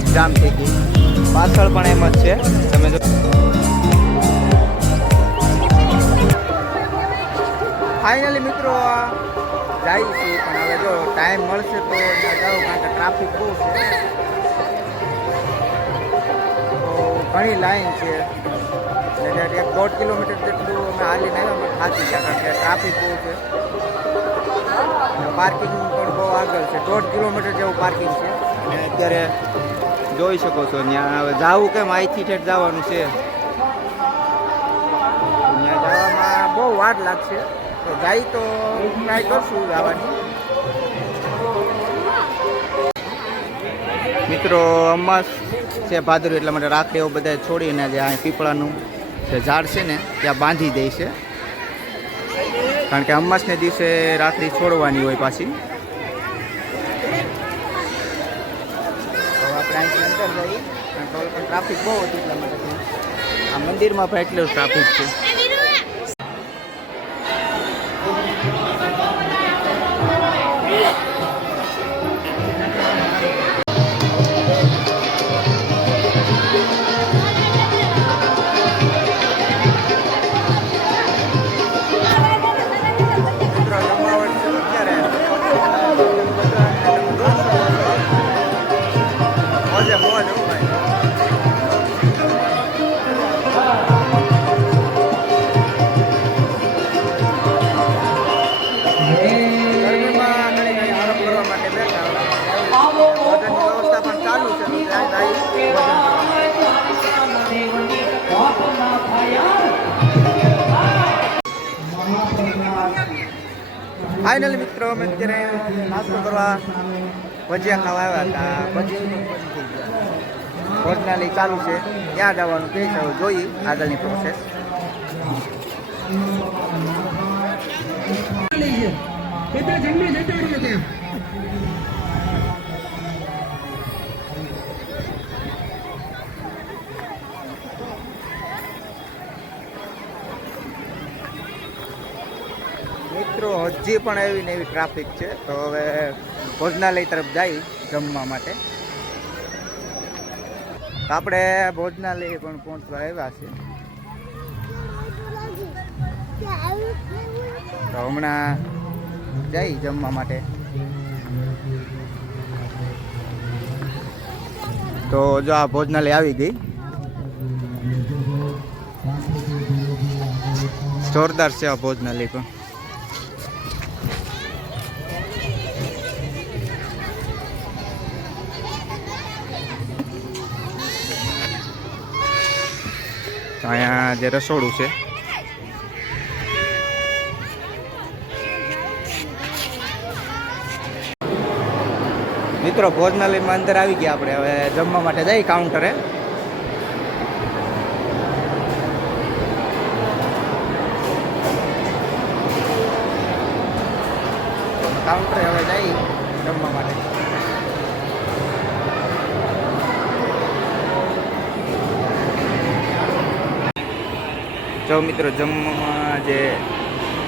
જામ થઈ ગઈ પાછળ પણ એમ જ છે. તમે જો ફાઇનલી મિત્રો જાય છે, પણ હવે જો ટાઈમ મળશે તો જાઓ, કારણ કે ટ્રાફિક બહુ છે. તો ઘણી લાઈન છે. એટલે એક દોઢ કિલોમીટર જેટલું અમે હાલીને આવ્યા અમે થાકી ગયા, કારણ કે ટ્રાફિક બહુ છે. પાર્કિંગ પણ બહુ આગળ છે. દોઢ કિલોમીટર જેવું પાર્કિંગ છે. અને અત્યારે જોઈ શકો છો. ત્યાં હવે જવું કેમ? અહીંથી ઠેઠ જવાનું છે. ત્યાં જવામાં બહુ વાર લાગશે. તો જાય તો ટ્રાય કરશું જવાની. મિત્રો, અમાસ છે ભાદરું એટલા માટે રાખડીઓ બધા છોડીને જે અહીં પીપળાનું જે ઝાડ છે ને, ત્યાં બાંધી દે છે. કારણ કે અમાસને દિવસે રાખડી છોડવાની હોય પાછી તો આપણે અહીંથી અંદર ટ્રાફિક બહુ હતું એટલા માટે. આ મંદિરમાં પણ એટલો ટ્રાફિક છે. ફાઇનલી મિત્રો, અમે અત્યારે નાસ્તો કરવા ભજીયા ખાવા આવ્યા હતા. ભજીયા ભોજનાલય ચાલુ છે. ત્યાં જવાનું તે છે જોઈએ આગળની પ્રોસેસ મિત્રો, હજી પણ એવી ને એવી ટ્રાફિક છે. તો હવે ભોજનાલય તરફ જાય જમવા માટે. આપણે ભોજનાલય પણ પહોંચવા આવ્યા છે તો હમણાં જઈ જમવા માટે. તો જો આ ભોજનાલય આવી ગઈ. જોરદાર છે આ ભોજનાલય પણ. તો અહીંયા જે રસોડું છે. મિત્રો, ભોજનાલયમાં અંદર આવી ગયા આપણે. હવે જમવા માટે જઈ કાઉન્ટરે હવે જઈ જમવા માટે જો મિત્રો, જમવામાં જે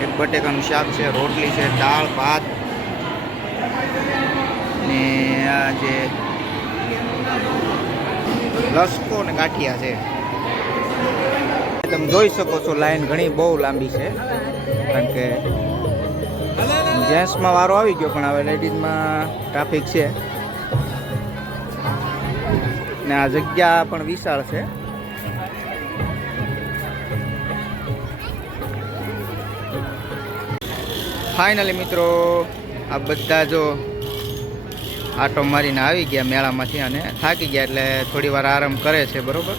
એક બટેકાનું શાક છે, રોટલી છે, દાળ, ભાત ને આ જે લસકો ને ગાંઠિયા છે. તમે જોઈ શકો છો, લાઈન ઘણી બહુ લાંબી છે, કારણ કે જેન્ટ્સમાં વારો આવી ગયો, પણ હવે લેડીઝમાં ટ્રાફિક છે. ને આ જગ્યા પણ વિશાળ છે. ફાઇનલી મિત્રો, આ બધા જો આટો મારીને આવી ગયા મેળામાંથી અને થાકી ગયા એટલે થોડી વાર આરામ કરે છે, બરોબર?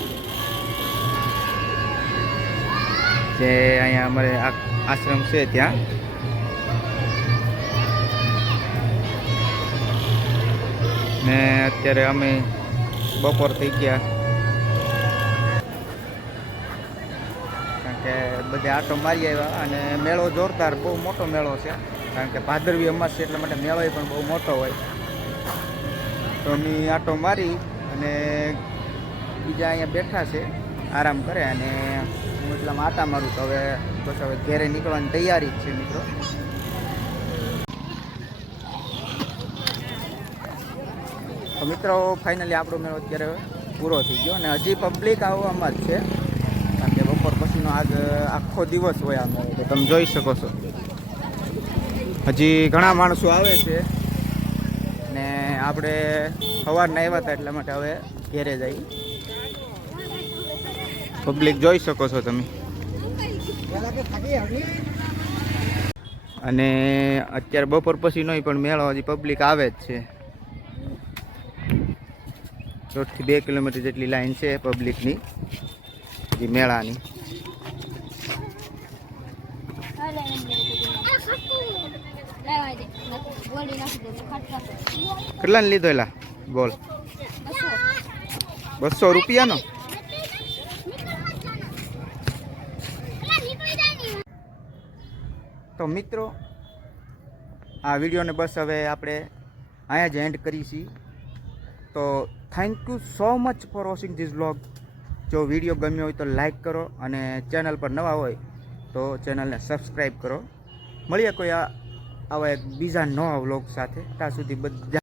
જે અહીંયા અમારે આશ્રમ છે ત્યાં. ને અત્યારે અમે બપોર થઈ ગયા. કે બધે આટો મારી આવ્યા અને મેળો જોરદાર, બહુ મોટો મેળો છે. કારણ કે ભાદરવી અમાસ છે, એટલા માટે મેળો પણ બહુ મોટો હોય. તો અમે આટો મારી અને બીજા અહીંયા બેઠા છે, આરામ કરે અને હું એટલામાં આટા મારું તો હવે બસ હવે ઘેરે નીકળવાની તૈયારી જ છે મિત્રો. તો મિત્રો ફાઇનલી આપણો મેળો અત્યારે પૂરો થઈ ગયો અને હજી પબ્લિક આવવામાં જ છે કારણ કે બપોર પછીનો આજ આખો દિવસ હોય આનો. તો તમે જોઈ શકો છો. હજી ઘણા માણસો આવે છે. ને આપણે સવારના આવ્યા હતા એટલા માટે હવે ઘેરે જઈ. પબ્લિક જોઈ શકો છો તમે. અને અત્યારે બપોર પછી નહીં, પણ મેળો હજી પબ્લિક આવે જ છે. દોઢથી બે કિલોમીટર જેટલી લાઈન છે પબ્લિકની જે મેળાની. કેટલાને લીધો એલા બોલ? બસો રૂપિયાનો? તો મિત્રો, આ વિડીયોને બસ હવે આપણે અહીંયા જ એન્ડ કરી છીએ તો thank you so much for watching this vlog જો વીડિયો ગમ્યો હોય તો લાઈક કરો અને ચેનલ પર નવા હોય તો ચેનલને સબસ્ક્રાઈબ કરો. મળીએ કોઈ આવા એક બીજા નવા વ્લોગ સાથે. ત્યાં સુધી બધા